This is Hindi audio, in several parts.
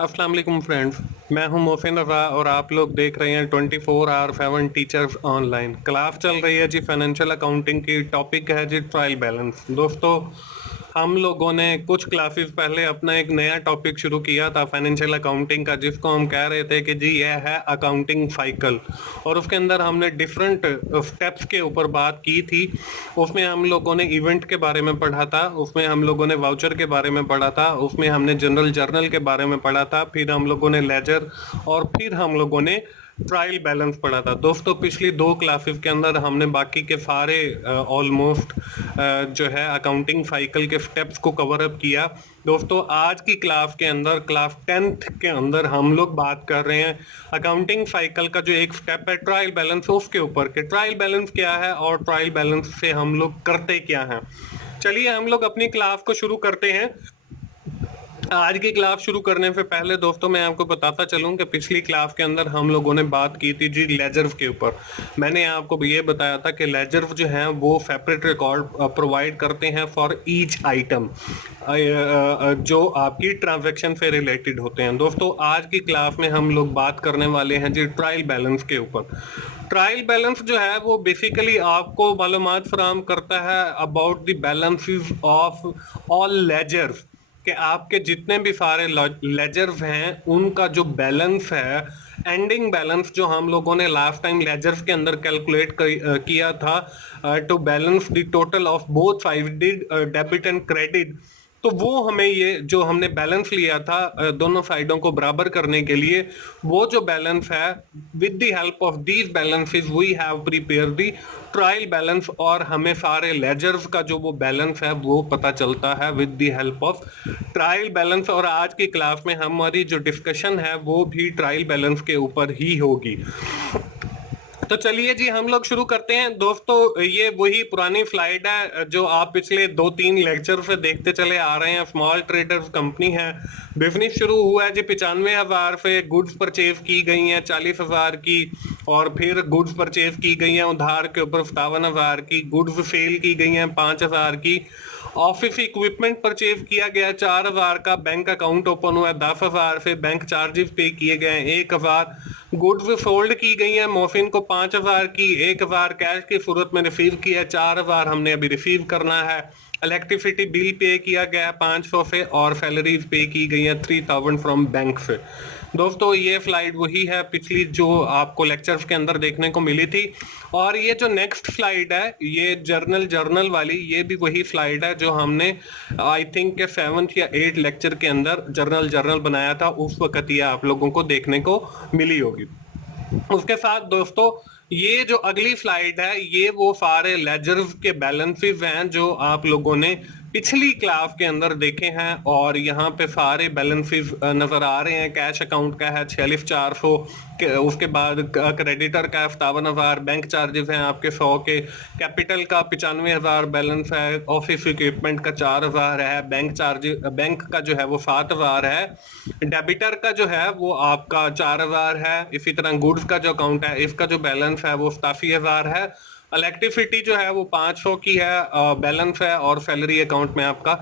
अस्सलाम वालेकुम फ्रेंड्स। मैं हूं मोहसिन रज़ा और आप लोग देख रहे हैं 24/7 टीचर्स ऑनलाइन। क्लास चल रही है जी फाइनेंशियल अकाउंटिंग की। टॉपिक है जी ट्रायल बैलेंस। दोस्तों, हम लोगों ने कुछ क्लासेस पहले अपना एक नया टॉपिक शुरू किया था फाइनेंशियल अकाउंटिंग का, जिसको हम कह रहे थे कि जी यह है अकाउंटिंग साइकिल। और उसके अंदर हमने डिफरेंट स्टेप्स के ऊपर बात की थी। उसमें हम लोगों ने इवेंट के बारे में पढ़ा था, उसमें हम लोगों ने वाउचर के बारे में पढ़ा था, उसमें हमने जनरल जर्नल के बारे में पढ़ा था, फिर हम लोगों ने लेजर और फिर हम लोगों ने ट्रायल बैलेंस पढ़ा था। दोस्तों, पिछली दो क्लासेस के अंदर हमने बाकी के सारे ऑलमोस्ट जो है अकाउंटिंग साइकिल के स्टेप्स को कवर अप किया। दोस्तों, आज की क्लास के अंदर क्लास 10th के अंदर हम लोग बात कर रहे हैं अकाउंटिंग साइकिल का जो एक स्टेप है ट्रायल बैलेंस, उसके ऊपर कि ट्रायल बैलेंस क्या है और ट्रायल बैलेंस से हम लोग करते क्या हैं। चलिए हम लोग अपनी क्लास को शुरू करते हैं। आज की क्लास शुरू करने से पहले दोस्तों मैं आपको बताता चलूं कि पिछली क्लास के अंदर हम लोगों ने बात की थी जी लेजर्स के ऊपर। मैंने आपको ये बताया था कि लेजर्स जो हैं वो सेपरेट रिकॉर्ड प्रोवाइड करते हैं फॉर ईच आइटम जो आपकी ट्रांजैक्शन से रिलेटेड होते हैं। दोस्तों, आज की क्लास में हम लोग बात करने वाले हैं जी ट्रायल बैलेंस के ऊपर। ट्रायल बैलेंस जो है वो बेसिकली आपको मालूमात फराहम करता है about the balances of all ledgers, कि आपके जितने भी सारे लेजर्स हैं उनका जो बैलेंस है, एंडिंग बैलेंस जो हम लोगों ने लास्ट टाइम लेजर्स के अंदर कैलकुलेट किया था to balance the total of both sided debit and credit. तो वो हमें ये जो हमने बैलेंस लिया था दोनों साइडों को बराबर करने के लिए, वो जो बैलेंस है with the help of these balances we have prepare the trial balance, और हमें सारे लेजर्स का जो वो बैलेंस है वो पता चलता है with the help of trial balance. और आज की क्लास में हमारी जो डिस्कशन है वो भी ट्रायल बैलेंस के ऊपर ही होगी। तो चलिए जी हम लोग शुरू करते हैं। दोस्तों, ये वही पुरानी स्लाइड है जो आप पिछले 2-3 लेक्चर से देखते चले आ रहे हैं। स्मॉल ट्रेडर्स कंपनी है, बिजनेस शुरू हुआ है जी 95,000 से, गुड्स परचेज की गई हैं 40,000 की, और फिर गुड्स परचेज की गई हैं उधार के ऊपर 57,000 की, गुड्स सेल की गई हैं 5,000 की, ऑफिस इक्विपमेंट परचेज किया गया 4,000 का, बैंक अकाउंट ओपन हुआ 10,000 से, बैंक चार्जेस पे किए गए 1,000, गुड्स सोल्ड की गई है मोहसिन को 5,000 की, 1,000 कैश की सूरत में रिसीव किया, 4,000 हमने अभी रिसीव करना है। इलेक्ट्रिसिटी बिल पे किया गया 500 से, और सैलरीज पे की गई है 3,000 फ्रॉम बैंक से। दोस्तों, ये स्लाइड वही है पिछली जो आपको लेक्चर्स के अंदर देखने को मिली थी। और ये जो नेक्स्ट स्लाइड है ये जर्नल वाली, ये भी वही स्लाइड है जो हमने आई थिंक के 7th या 8th लेक्चर के अंदर जर्नल बनाया था, उस वक्त ये आप लोगों को देखने को मिली होगी। उसके साथ दोस्तों ये जो अगली स्लाइड है ये वो सारे लेजर्स के बैलेंसेस हैं जो आप लोगों ने पिछली क्लास के अंदर देखे हैं, और यहाँ पे सारे बैलेंसेस नजर आ रहे हैं। कैश अकाउंट का है 46,400, उसके बाद क्रेडिटर का 57,000, बैंक चार्जेस हैं आपके 100 के, कैपिटल का 95,000 बैलेंस है, ऑफिस इक्विपमेंट का 4,000 है, बैंक चार्जेस बैंक का जो है वो 7,000 है, डेबिटर का जो है वो आपका 4,000 है, इसी तरह गुड्स का जो अकाउंट है इसका जो बैलेंस है वो 87,000 है, इलेक्ट्रिसिटी जो है वो 500 की है बैलेंस है, और सैलरी अकाउंट में आपका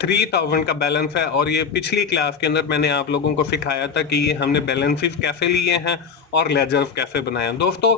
3,000 का बैलेंस है। और ये पिछली क्लास के अंदर मैंने आप लोगों को सिखाया था कि ये हमने बैलेंसेस कैसे लिए हैं और लेजर्स कैसे बनाए हैं। दोस्तों,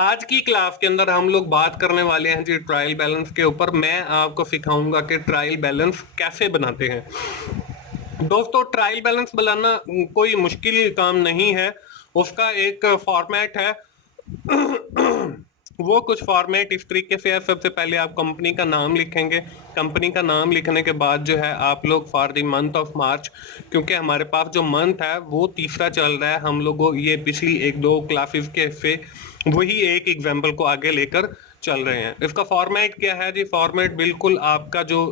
आज की क्लास के अंदर हम लोग बात करने वाले हैं जी ट्रायल बैलेंस के ऊपर। मैं आपको सिखाऊंगा कि ट्रायल बैलेंस कैसे बनाते हैं। दोस्तों, ट्रायल बैलेंस बनाना कोई मुश्किल काम नहीं है, उसका एक फॉर्मेट है। वो कुछ फॉर्मेट इस तरीके से है। सबसे पहले आप कंपनी का नाम लिखेंगे, कंपनी का नाम लिखने के बाद जो है आप लोग for the month of March, क्योंकि हमारे पास जो मंथ है वो तीसरा चल रहा है, हम लोगों ये पिछली 1-2 क्लासेस के से वही एक एग्जाम्पल को आगे लेकर चल रहे हैं। इसका फॉर्मेट क्या है जी? फॉर्मेट बिल्कुल आपका जो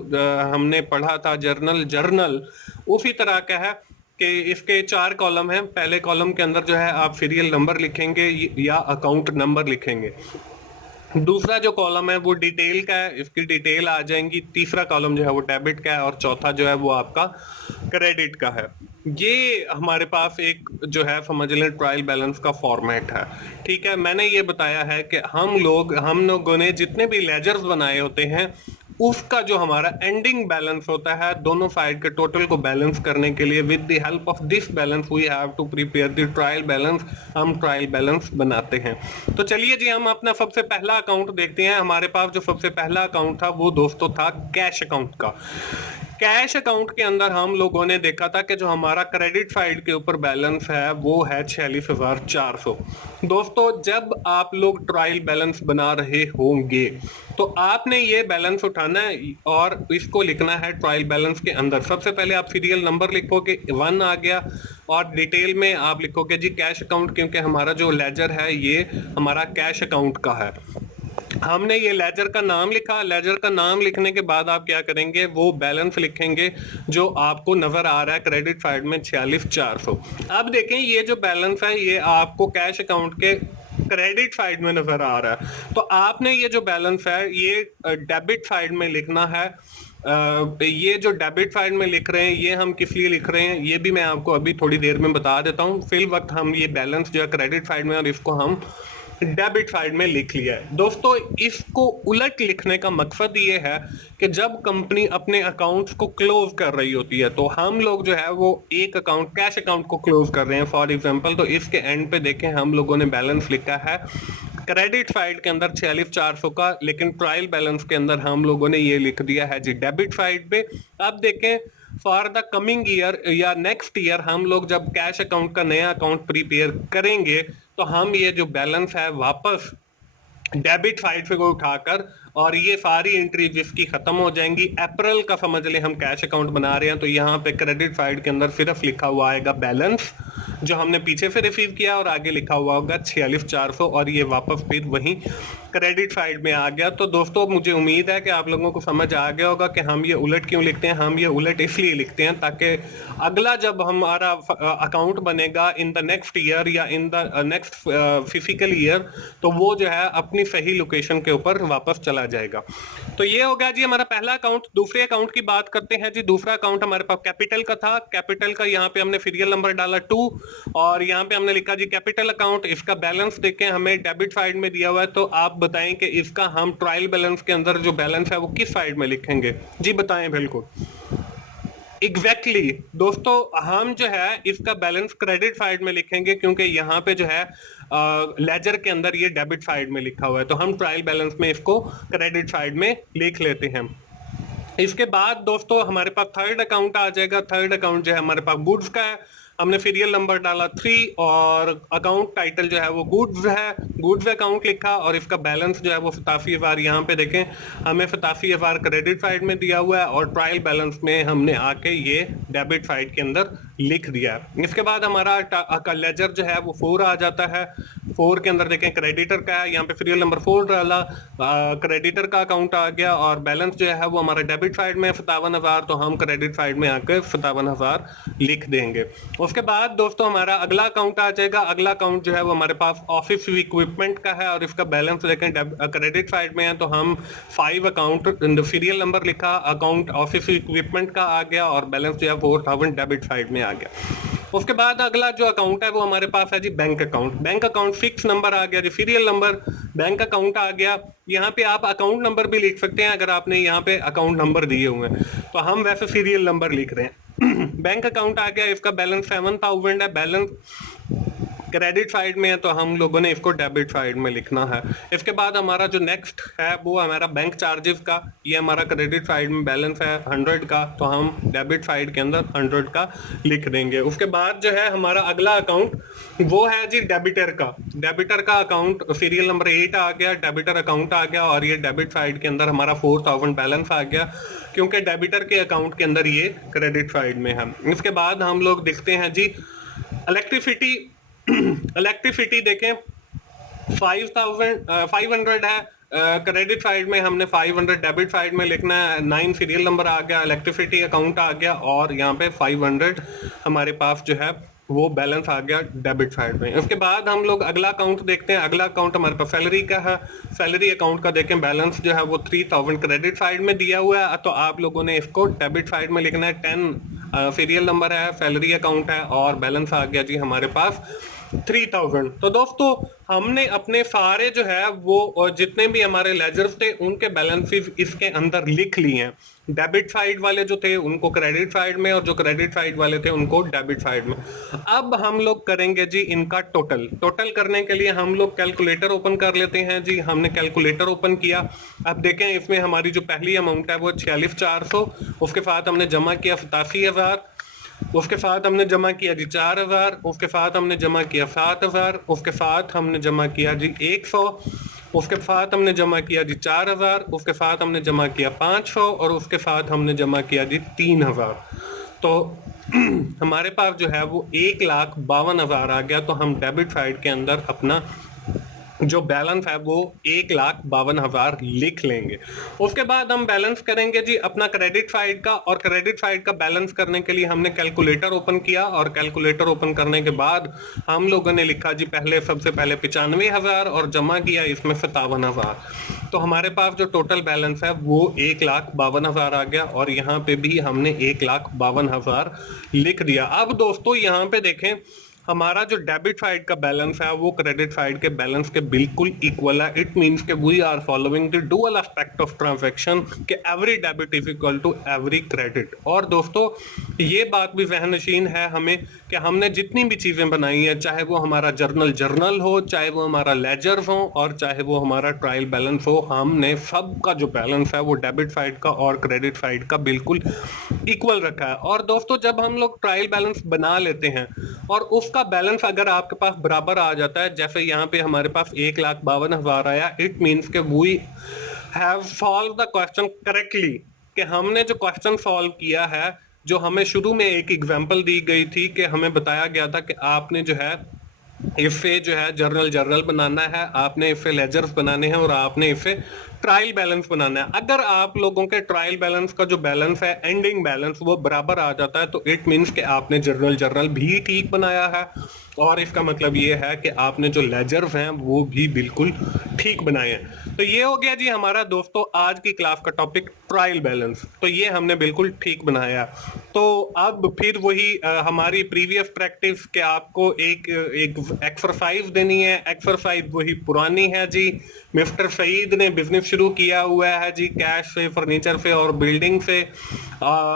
हमने पढ़ा था जर्नल उसी तरह का है कि इसके 4 कॉलम हैं। पहले कॉलम के अंदर जो है आप सीरियल नंबर लिखेंगे या अकाउंट नंबर लिखेंगे। दूसरा जो कॉलम है वो डिटेल का है, इसकी डिटेल आ जाएंगी। तीसरा कॉलम जो है वो डेबिट का है, और चौथा जो है वो आपका क्रेडिट का है। ये हमारे पास एक जो है समझ लें ट्रायल बैलेंस का फॉर्मेट है। ठीक है, मैंने ये बताया है कि हम लोगों ने जितने भी लेजर्स बनाए होते हैं उसका जो हमारा एंडिंग बैलेंस होता है दोनों साइड के टोटल को बैलेंस करने के लिए with the help of this balance we have to prepare the trial balance, हम ट्रायल बैलेंस बनाते हैं। तो चलिए जी हम अपना सबसे पहला अकाउंट देखते हैं। हमारे पास जो सबसे पहला अकाउंट था वो दोस्तों था कैश अकाउंट का। कैश अकाउंट के अंदर हम लोगों ने देखा था कि जो हमारा क्रेडिट साइड के ऊपर बैलेंस है वो है 46,400। दोस्तों जब आप लोग ट्रायल बैलेंस बना रहे होंगे तो आपने ये बैलेंस उठाना है और इसको लिखना है ट्रायल बैलेंस के अंदर। सबसे पहले आप सीरियल नंबर लिखोगे 1 आ गया और डिटेल में आप लिखोगे जी कैश अकाउंट, क्योंकि हमारा जो लेजर है ये हमारा कैश अकाउंट का है। हमने ये लेजर का नाम लिखा। लेजर का नाम लिखने के बाद आप क्या करेंगे, वो बैलेंस लिखेंगे जो आपको नजर आ रहा है क्रेडिट साइड में 46,400। अब देखें ये जो बैलेंस है ये आपको कैश अकाउंट के क्रेडिट साइड में नजर आ रहा है। तो आपने ये जो बैलेंस है ये डेबिट साइड में लिखना है। ये जो डेबिट साइड में लिख रहे हैं ये हम किस लिए लिख रहे हैं ये भी मैं आपको अभी थोड़ी देर में बता देता हूँ। फिल वक्त हम ये बैलेंस जो है क्रेडिट साइड में और इसको हम डेबिट साइड में लिख लिया है। दोस्तों इसको उलट लिखने का मकसद ये है कि जब कंपनी अपने अकाउंट्स को क्लोज कर रही होती है तो हम लोग जो है वो एक अकाउंट कैश अकाउंट को क्लोज कर रहे हैं फॉर एग्जांपल, तो इसके एंड पे देखें हम लोगों ने बैलेंस लिखा है क्रेडिट साइड के अंदर 46,400 का, लेकिन ट्रायल बैलेंस के अंदर हम लोगों ने ये लिख दिया है जी डेबिट साइड पे। अब देखें फॉर द कमिंग ईयर या नेक्स्ट ईयर हम लोग जब कैश अकाउंट का नया अकाउंट प्रिपेयर करेंगे तो हम ये जो बैलेंस है वापस डेबिट साइड से को उठाकर और ये सारी एंट्री जिसकी खत्म हो जाएंगी। अप्रैल का समझ लें हम कैश अकाउंट बना रहे हैं तो यहाँ पे क्रेडिट साइड के अंदर सिर्फ लिखा हुआ आएगा बैलेंस जो हमने पीछे से रिसीव किया और आगे लिखा हुआ होगा 46,400 और ये वापस फिर वहीं क्रेडिट साइड में आ गया। तो दोस्तों मुझे उम्मीद है कि आप लोगों को समझ आ गया होगा कि हम ये उलट क्यों लिखते हैं। हम ये उलट इसलिए लिखते हैं ताकि अगला जब हमारा अकाउंट बनेगा इन द नेक्स्ट ईयर या in the next physical year तो वो जो है अपनी सही लोकेशन के ऊपर वापस चला जाएगा। तो ये हो गया जी हमारा पहला अकाउंट। दूसरे अकाउंट की बात करते हैं जी। दूसरा अकाउंट हमारे पास कैपिटल का था। कैपिटल का यहाँ पे हमने सीरियल नंबर डाला 2 और यहाँ पे हमने लिखा जी कैपिटल अकाउंट। इसका बैलेंस देखें हमें डेबिट साइड में दिया हुआ है, तो आप बताएं कि इसका हम ट्रायल बैलेंस के अंदर जो बैलेंस है वो किस साइड में लिखेंगे जी, बताएं। बिल्कुल एग्जैक्टली दोस्तों हम जो है इसका बैलेंस क्रेडिट साइड में लिखेंगे क्योंकि यहाँ पे जो है लेजर के अंदर ये डेबिट साइड में लिखा हुआ है, तो हम ट्रायल बैलेंस में इसको क्रेडिट साइड में लिख लेते हैं। इसके बाद दोस्तों हमारे पास थर्ड अकाउंट आ जाएगा। थर्ड अकाउंट जो है हमारे पास गुड्स का है। हमने सीरियल नंबर डाला 3 और अकाउंट टाइटल जो है वो गुड्स है। गुड्स अकाउंट लिखा और इसका बैलेंस जो है वो 87,000 यहाँ पे देखें हमें 87,000 क्रेडिट साइड में दिया हुआ है और ट्रायल बैलेंस में हमने आके ये डेबिट साइड के अंदर लिख दिया है। इसके बाद हमारा लेजर जो है वो 4 आ जाता है। 4 के अंदर देखें क्रेडिटर का है, यहाँ पे सीरियल नंबर 4 डाला, क्रेडिटर का अकाउंट आ गया और बैलेंस जो है वो हमारा डेबिट साइड में 57,000, तो हम क्रेडिट साइड में आकर 57,000 लिख देंगे। उसके बाद दोस्तों हमारा अगला अकाउंट आ जाएगा। अगला अकाउंट जो है वो हमारे पास ऑफिस इक्विपमेंट का है और इसका बैलेंस देखें क्रेडिट साइड में है, तो हम 5 अकाउंट सीरियल नंबर लिखा, अकाउंट ऑफिस इक्विपमेंट का आ गया और बैलेंस जो है 4,000 डेबिट साइड में आ गया। उसके बाद अगला जो अकाउंट है वो हमारे पास है जी bank account. Bank account 6 number आ गया जी, सीरियल नंबर बैंक अकाउंट आ गया। यहाँ पे आप अकाउंट नंबर भी लिख सकते हैं अगर आपने यहाँ पे अकाउंट नंबर दिए हुए हैं, तो हम वैसे सीरियल नंबर लिख रहे हैं। बैंक अकाउंट आ गया, इसका बैलेंस 7,000 है। बैलेंस क्रेडिट साइड में है तो हम लोगों ने इसको डेबिट साइड में लिखना है। इसके बाद हमारा जो नेक्स्ट है वो हमारा बैंक चार्जेस का, ये हमारा क्रेडिट साइड में बैलेंस है 100 का, तो हम डेबिट साइड के अंदर 100 का लिख देंगे। उसके बाद जो है हमारा अगला अकाउंट वो है जी डेबिटर का। डेबिटर का अकाउंट सीरियल नंबर 8 आ गया, डेबिटर अकाउंट आ गया और ये डेबिट साइड के अंदर हमारा 4,000 बैलेंस आ गया क्योंकि डेबिटर के अकाउंट के अंदर ये क्रेडिट साइड में है। इसके बाद हम लोग देखते हैं जी इलेक्ट्रिसिटी। इलेक्ट्रिसिटी देखें 500 है क्रेडिट साइड में, हमने 500 डेबिट साइड में लिखना है। 9 सीरियल नंबर आ गया, इलेक्ट्रिसिटी अकाउंट आ गया और यहाँ पे 500 हमारे पास जो है वो बैलेंस आ गया डेबिट साइड में। उसके बाद हम लोग अगला अकाउंट देखते हैं। अगला अकाउंट हमारे पास सैलरी का है। सैलरी अकाउंट का देखें बैलेंस जो है वो 3,000 क्रेडिट साइड में दिया हुआ है, तो आप लोगों ने इसको डेबिट साइड में लिखना है। 10 सीरियल नंबर है, सैलरी अकाउंट है और बैलेंस आ गया जी हमारे पास 3000। तो दोस्तों हमने अपने सारे जो है वो जितने भी हमारे लेजर्स थे उनके बैलेंसेस इसके अंदर लिख लिए हैं। डेबिट साइड वाले जो थे उनको क्रेडिट साइड में, और जो क्रेडिट साइड वाले थे उनको डेबिट साइड में। अब हम लोग करेंगे जी इनका टोटल। टोटल करने के लिए हम लोग कैलकुलेटर ओपन कर लेते हैं जी। हमने कैलकुलेटर ओपन किया। अब देखें इसमें हमारी जो पहली अमाउंट है वो 46,400, उसके साथ हमने जमा किया 87,000, उसके साथ हमने जमा किया जी 4,000, उसके साथ हमने जमा किया 7,000, उसके साथ हमने जमा किया जी 100, उसके साथ हमने जमा किया जी 4,000, उसके साथ हमने जमा किया 500, और उसके साथ हमने जमा किया जी 3,000। तो हमारे पास जो है वो 1,52,000 आ गया। तो हम डेबिट साइड के अंदर अपना जो बैलेंस है वो 1,52,000 लिख लेंगे। उसके बाद हम बैलेंस करेंगे जी अपना क्रेडिट साइड का, और क्रेडिट साइड का बैलेंस करने के लिए हमने कैलकुलेटर ओपन किया, और कैलकुलेटर ओपन करने के बाद हम लोगों ने लिखा जी पहले सबसे पहले 95,000 और जमा किया इसमें 57,000। तो हमारे पास जो टोटल बैलेंस है वो 1,52,000 आ गया, और यहाँ पे भी हमने 1,52,000 लिख दिया। अब दोस्तों यहाँ पे देखें हमारा जो डेबिट साइड का बैलेंस है वो क्रेडिट साइड के बैलेंस के बिल्कुल इक्वल है। इट मींस कि we are following the dual aspect of transaction कि every debit is equal to every credit. और दोस्तों ये बात भी ज़हननशीन है हमें कि हमने जितनी भी चीज़ें बनाई हैं, चाहे वो हमारा जर्नल हो, चाहे वो हमारा लेजर हो, और चाहे वो हमारा ट्रायल बैलेंस हो, हमने सबका जो बैलेंस है वो डेबिट साइड का और क्रेडिट साइड का बिल्कुल इक्वल रखा है। और दोस्तों जब हम लोग ट्रायल बैलेंस बना लेते हैं और उसका बैलेंस अगर आपके पास बराबर आ जाता है, जैसे यहाँ पे हमारे पास 1,52,000 आया, इट मींस के we have solve the question correctly, कि हमने जो क्वेश्चन सॉल्व किया है, जो हमें शुरू में एक एग्जांपल दी गई थी कि हमें बताया गया था कि आपने जो है इससे जो है जर्नल बनाना है, आपने इससे लेजर्स बनाने हैं, और आपने इससे ट्रायल बैलेंस बनाना है। अगर आप लोगों के ट्रायल बैलेंस का जो बैलेंस है, एंडिंग बैलेंस, वो बराबर आ जाता है, तो इट मींस कि आपने जर्नल भी ठीक बनाया है, और इसका मतलब ये है कि आपने जो लेजर्स हैं वो भी बिल्कुल ठीक बनाए हैं। तो ये हो गया जी हमारा दोस्तों आज की क्लास का टॉपिक ट्रायल बैलेंस। तो ये हमने बिल्कुल ठीक बनाया। तो अब फिर वही हमारी प्रीवियस प्रैक्टिस के आपको एक एक्सरसाइज देनी है। एक्सरसाइज वही पुरानी है जी। मिस्टर सईद ने बिजनेस शुरू किया हुआ है जी, कैश से, फर्नीचर से और बिल्डिंग से।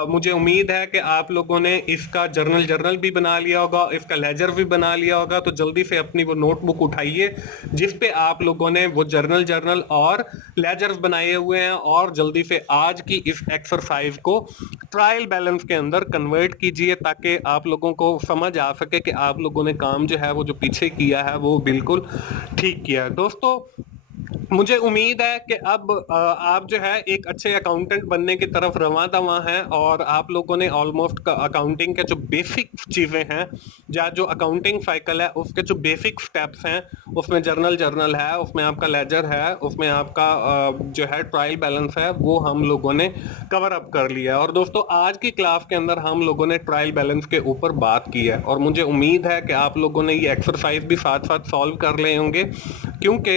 मुझे उम्मीद है कि आप लोगों ने इसका जर्नल भी बना लिया होगा, इसका लेजर भी बना लिया होगा। तो जल्दी से अपनी वो नोटबुक उठाइए जिस पे आप लोगों ने वो जर्नल और लेजर्स बनाए हुए हैं, और जल्दी से आज की इस एक्सरसाइज को ट्रायल बैलेंस के अंदर कन्वर्ट कीजिए, ताकि आप लोगों को समझ आ सके कि आप लोगों ने काम जो है वो जो पीछे किया है वो बिल्कुल ठीक किया है। दोस्तों मुझे उम्मीद है कि अब आप जो है एक अच्छे अकाउंटेंट बनने की तरफ रवां दवां हैं, और आप लोगों ने ऑलमोस्ट अकाउंटिंग के जो बेसिक चीजें हैं, या जो अकाउंटिंग साइकिल है उसके जो बेसिक स्टेप्स हैं, उसमें जर्नल है, उसमें आपका लेजर है, उसमें आपका जो है ट्रायल बैलेंस है, वो हम लोगों ने कवर अप कर लिया है। और दोस्तों आज की क्लास के अंदर हम लोगों ने ट्रायल बैलेंस के ऊपर बात की है, और मुझे उम्मीद है कि आप लोगों ने ये एक्सरसाइज भी साथ साथ सॉल्व कर ले होंगे, क्योंकि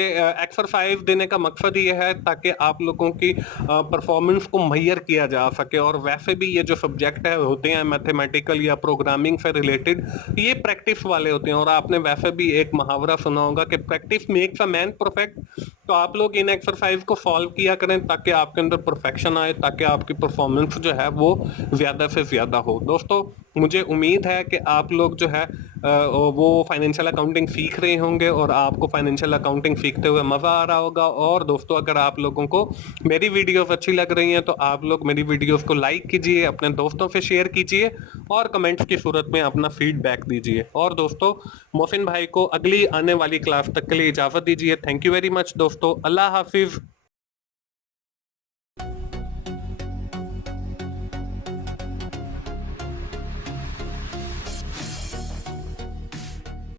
एक्सरसाइज देने का मकसद ये है ताकि आप लोगों की परफॉर्मेंस को मुहैयर किया जा सके। और वैसे भी ये जो सब्जेक्ट है होते हैं मैथमेटिकल या प्रोग्रामिंग से रिलेटेड, ये प्रैक्टिस वाले होते हैं। और आपने वैसे भी एक मुहावरा सुना होगा कि practice makes a man perfect. तो आप लोग इन एक्सरसाइज को सॉल्व किया करें ताकि आपके अंदर परफेक्शन आए, ताकि आपकी परफॉर्मेंस जो है वो ज्यादा से ज्यादा हो। दोस्तों मुझे उम्मीद है कि आप लोग जो है वो फाइनेंशियल अकाउंटिंग सीख रहे होंगे, और आपको फाइनेंशियल अकाउंटिंग सीखते हुए मजा आ रहा होगा। और दोस्तों अगर आप लोगों को मेरी वीडियोस अच्छी लग रही हैं तो आप लोग मेरी वीडियोस को लाइक कीजिए, अपने दोस्तों से शेयर कीजिए, और कमेंट्स की सूरत में अपना फीडबैक दीजिए। और दोस्तों मोहसिन भाई को अगली आने वाली क्लास तक के लिए इजाजत दीजिए। थैंक यू वेरी मच दोस्तों। अल्लाह हाफिज।